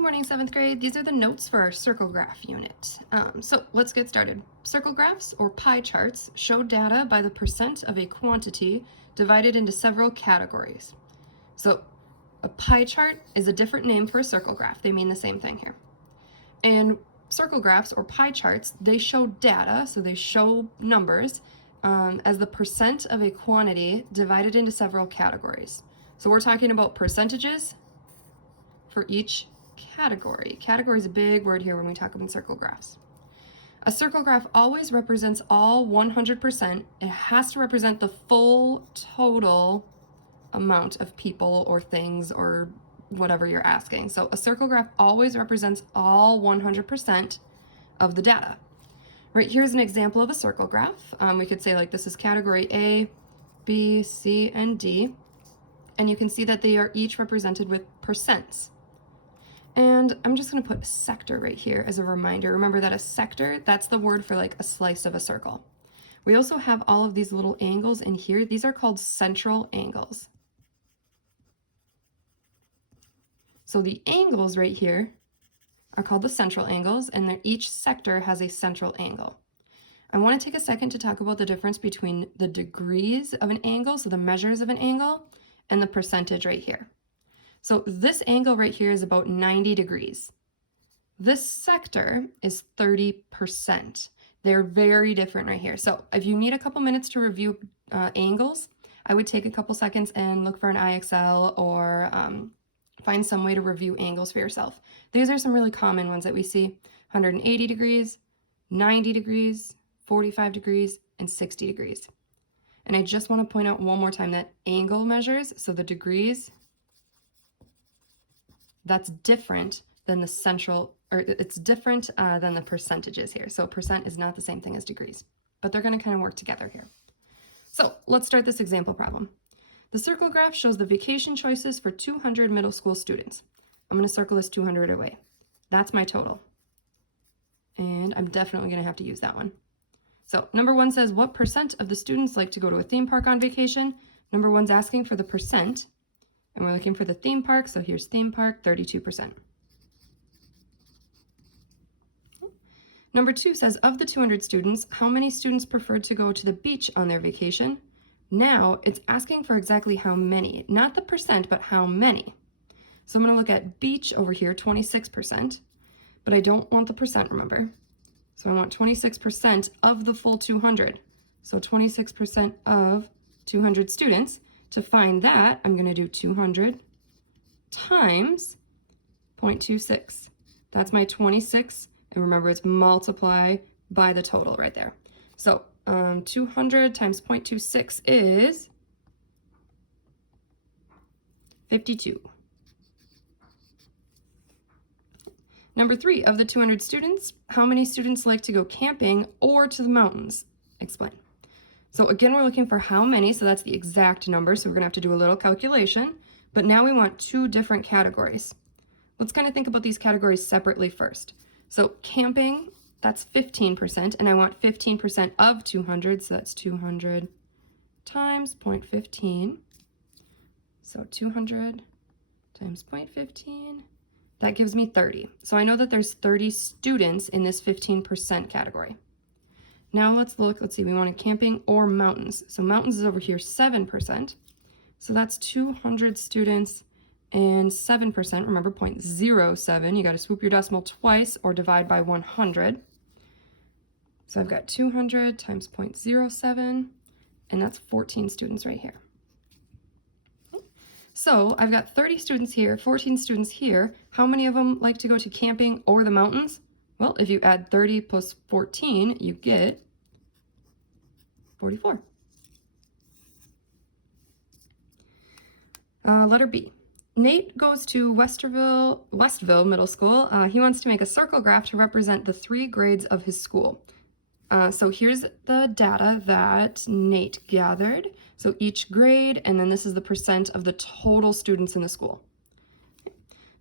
Good morning, 7th grade. These are the notes for our circle graph unit. So let's get started. Circle graphs, or pie charts, show data by the percent of a quantity divided into several categories. So a pie chart is a different name for a circle graph. They mean the same thing here. And circle graphs, or pie charts, they show data, so they show numbers, as the percent of a quantity divided into several categories. So we're talking about percentages for each category. Category is a big word here when we talk about circle graphs. A circle graph always represents all 100%. It has to represent the full total amount of people or things or whatever you're asking. So a circle graph always represents all 100% of the data. Right, here's an example of a circle graph. We could say like this is category A, B, C, and D. And you can see that they are each represented with percents. And I'm just going to put sector right here as a reminder. Remember that a sector, that's the word for like a slice of a circle. We also have all of these little angles in here. These are called central angles. So the angles right here are called the central angles, and each sector has a central angle. I want to take a second to talk about the difference between the degrees of an angle, so the measures of an angle, and the percentage right here. So this angle right here is about 90 degrees. This sector is 30%. They're very different right here. So if you need a couple minutes to review angles, I would take a couple seconds and look for an IXL or find some way to review angles for yourself. These are some really common ones that we see: 180 degrees, 90 degrees, 45 degrees, and 60 degrees. And I just want to point out one more time that angle measures, so the degrees, that's different than the central, or it's different than the percentages here. So percent is not the same thing as degrees, but they're going to kind of work together here. So let's start this example problem. The circle graph shows the vacation choices for 200 middle school students. I'm going to circle this 200 away. That's my total. And I'm definitely going to have to use that one. So number one says, what percent of the students like to go to a theme park on vacation? Number one's asking for the percent. And we're looking for the theme park, so here's theme park, 32%. Number two says, of the 200 students, how many students preferred to go to the beach on their vacation? Now it's asking for exactly how many, not the percent, but how many. So I'm going to look at beach over here, 26%, but I don't want the percent, remember. So I want 26% of the full 200. So 26% of 200 students. To find that, I'm going to do 200 times 0.26. That's my 26. And remember, it's multiply by the total right there. So 200 times 0.26 is 52. Number three, of the 200 students, how many students like to go camping or to the mountains? Explain. So again, we're looking for how many, so that's the exact number, so we're going to have to do a little calculation, but now we want two different categories. Let's kind of think about these categories separately first. So camping, that's 15%, and I want 15% of 200, so that's 200 times 0.15. So 200 times 0.15, that gives me 30. So I know that there's 30 students in this 15% category. Now let's see, we wanted camping or mountains. So mountains is over here, 7%. So that's 200 students and 7%. Remember, 0.07. You got to swoop your decimal twice or divide by 100. So I've got 200 times 0.07, and that's 14 students right here. So I've got 30 students here, 14 students here. How many of them like to go to camping or the mountains? Well, if you add 30 plus 14, you get 44. Letter B. Nate goes to Westville Middle School. He wants to make a circle graph to represent the 3 grades of his school. So here's the data that Nate gathered. So each grade, and then this is the percent of the total students in the school.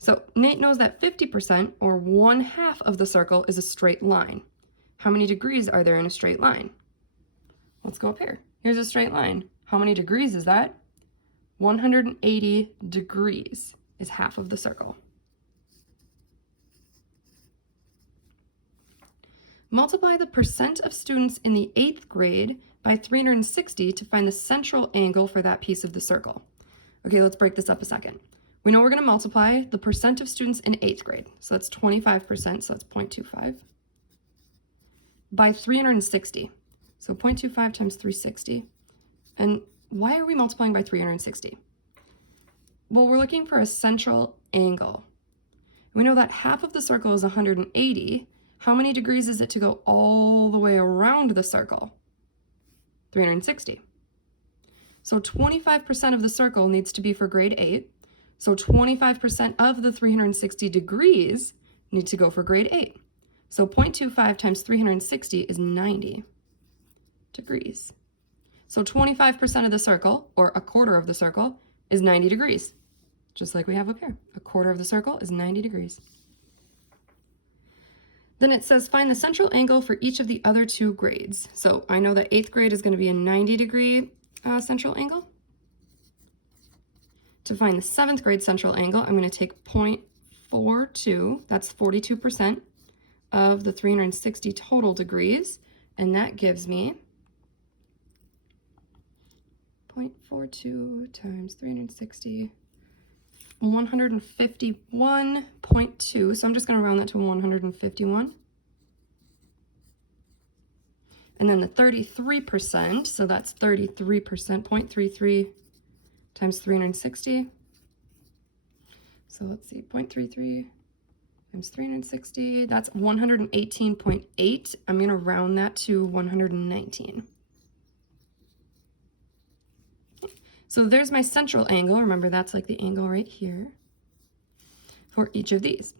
So Nate knows that 50%, or 1/2 of the circle, is a straight line. How many degrees are there in a straight line? Let's go up here. Here's a straight line. How many degrees is that? 180 degrees is half of the circle. Multiply the percent of students in the 8th grade by 360 to find the central angle for that piece of the circle. Okay, let's break this up a second. We know we're going to multiply the percent of students in 8th grade, so that's 25%, so that's 0.25, by 360, so 0.25 times 360. And why are we multiplying by 360? Well, we're looking for a central angle. We know that half of the circle is 180. How many degrees is it to go all the way around the circle? 360. So 25% of the circle needs to be for grade 8. So 25% of the 360 degrees need to go for grade 8. So 0.25 times 360 is 90 degrees. So 25% of the circle, or a quarter of the circle, is 90 degrees. Just like we have up here. A quarter of the circle is 90 degrees. Then it says find the central angle for each of the other 2 grades. So I know that 8th grade is going to be a 90-degree central angle. To find the 7th grade central angle, I'm going to take 0.42, that's 42% of the 360 total degrees, and that gives me 0.42 times 360, 151.2, so I'm just going to round that to 151. And then the 33%, so that's 33%, 0.33 times 360. So let's see, 0.33 times 360, that's 118.8. I'm going to round that to 119. So there's my central angle. Remember, that's like the angle right here for each of these.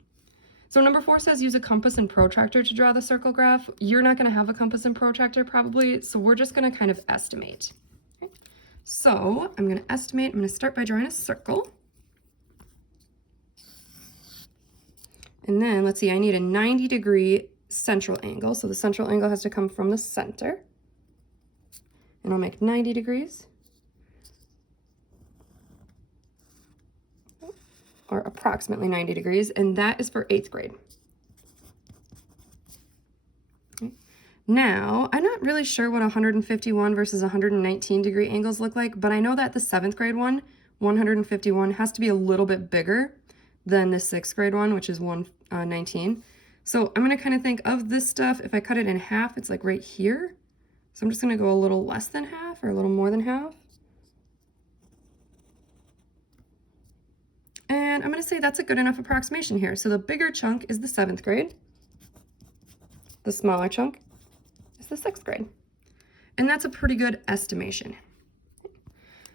So number 4 says use a compass and protractor to draw the circle graph. You're not going to have a compass and protractor probably, so we're just going to kind of estimate. Okay. So I'm going to estimate. I'm going to start by drawing a circle. And then let's see, I need a 90-degree central angle. So the central angle has to come from the center. And I'll make 90 degrees. Or approximately 90 degrees, and that is for 8th grade. Okay. Now, I'm not really sure what 151 versus 119 degree angles look like, but I know that the 7th grade one, 151, has to be a little bit bigger than the 6th grade one, which is 119. So I'm going to kind of think of this stuff. If I cut it in half, it's like right here. So I'm just going to go a little less than half or a little more than half. And I'm going to say that's a good enough approximation here. So the bigger chunk is the 7th grade. The smaller chunk is the 6th grade. And that's a pretty good estimation.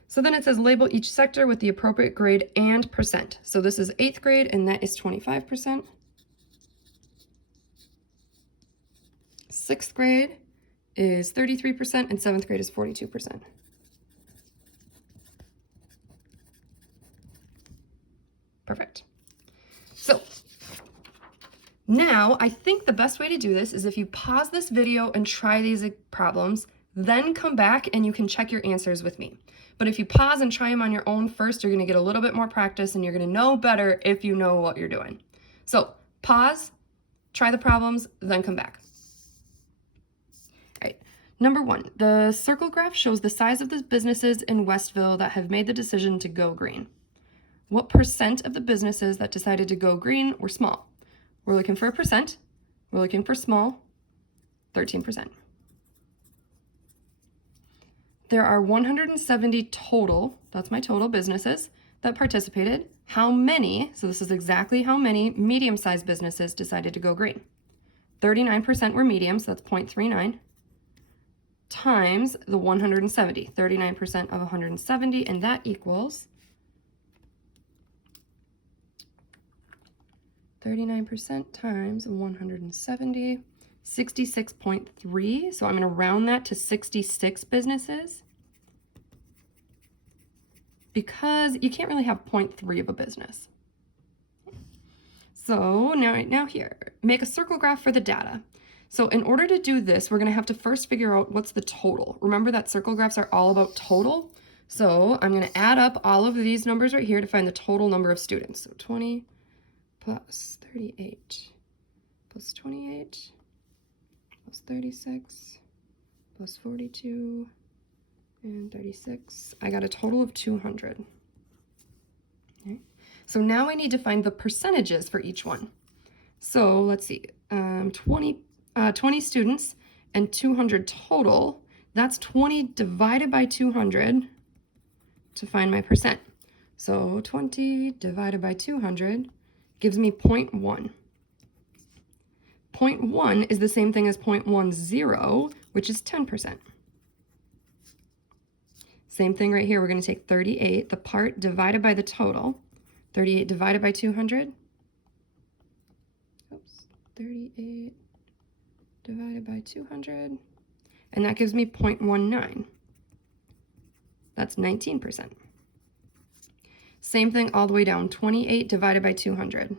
So then it says label each sector with the appropriate grade and percent. So this is 8th grade, and that is 25%. 6th grade is 33%, and 7th grade is 42%. Perfect. So now I think the best way to do this is if you pause this video and try these problems, then come back and you can check your answers with me. But if you pause and try them on your own first, you're going to get a little bit more practice and you're going to know better if you know what you're doing. So pause, try the problems, then come back. All right. Number 1, the circle graph shows the size of the businesses in Westville that have made the decision to go green. What percent of the businesses that decided to go green were small? We're looking for a percent. We're looking for small, 13%. There are 170 total, that's my total businesses, that participated. How many, so this is exactly how many medium-sized businesses decided to go green? 39% were medium, so that's 0.39, times the 170, 39% of 170, and that equals 39% times 170, 66.3. So I'm going to round that to 66 businesses because you can't really have 0.3 of a business. So now here, make a circle graph for the data. So in order to do this, we're going to have to first figure out what's the total. Remember that circle graphs are all about total. So I'm going to add up all of these numbers right here to find the total number of students. So 20 plus 38 plus 28 plus 36 plus 42 and 36. I got a total of 200. Okay. So now I need to find the percentages for each one. So let's see, 20 students and 200 total. That's 20 divided by 200 to find my percent. So 20 divided by 200 gives me 0.1. 0.1 is the same thing as 0.10, which is 10%. Same thing right here. We're going to take 38, the part divided by the total. 38 divided by 200. Oops, 38 divided by 200. And that gives me 0.19. That's 19%. Same thing all the way down. 28 divided by 200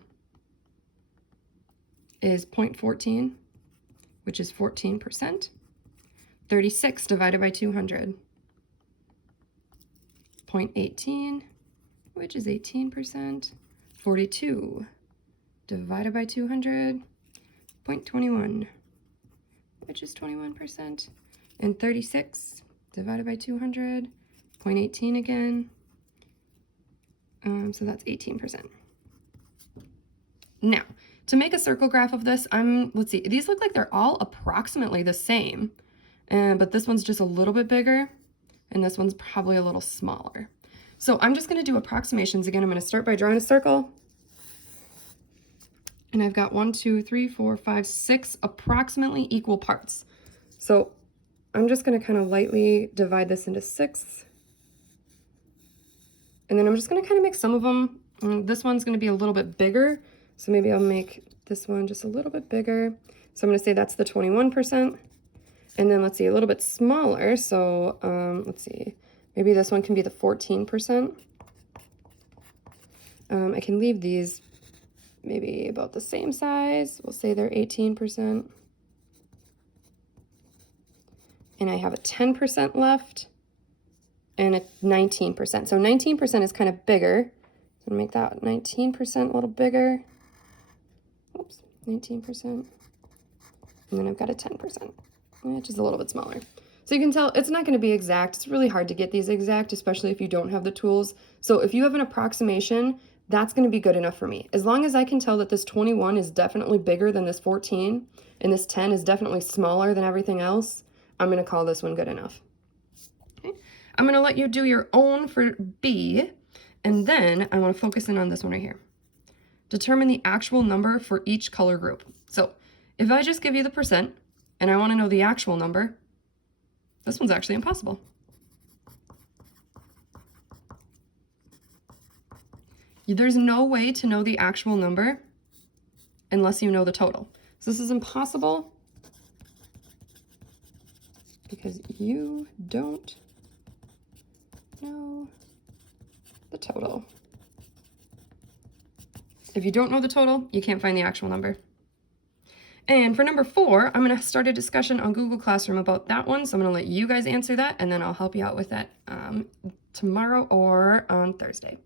is 0.14, which is 14%. 36 divided by 200, 0.18, which is 18%. 42 divided by 200, 0.21, which is 21%. And 36 divided by 200, 0.18 again. So that's 18%. Now, to make a circle graph of this, let's see, these look like they're all approximately the same, but this one's just a little bit bigger, and this one's probably a little smaller. So I'm just going to do approximations again. I'm going to start by drawing a circle, and I've got 1, 2, 3, 4, 5, 6 approximately equal parts. So I'm just going to kind of lightly divide this into 6, and then I'm just going to kind of make some of them. This one's going to be a little bit bigger, so maybe I'll make this one just a little bit bigger. So I'm going to say that's the 21%. And then let's see, a little bit smaller. So let's see, maybe this one can be the 14%. I can leave these maybe about the same size. We'll say they're 18%. And I have a 10% left and a 19%. So 19% is kind of bigger. So I'm going to make that 19% a little bigger. Oops, 19%. And then I've got a 10%, which is a little bit smaller. So you can tell it's not going to be exact. It's really hard to get these exact, especially if you don't have the tools. So if you have an approximation, that's going to be good enough for me. As long as I can tell that this 21 is definitely bigger than this 14, and this 10 is definitely smaller than everything else, I'm going to call this one good enough. Okay. I'm going to let you do your own for B, and then I want to focus in on this one right here. Determine the actual number for each color group. So if I just give you the percent, and I want to know the actual number, this one's actually impossible. There's no way to know the actual number unless you know the total. So this is impossible because you don't know the total. If you don't know the total, you can't find the actual number. And for number 4, I'm going to start a discussion on Google Classroom about that one. So I'm going to let you guys answer that, and then I'll help you out with that tomorrow or on Thursday.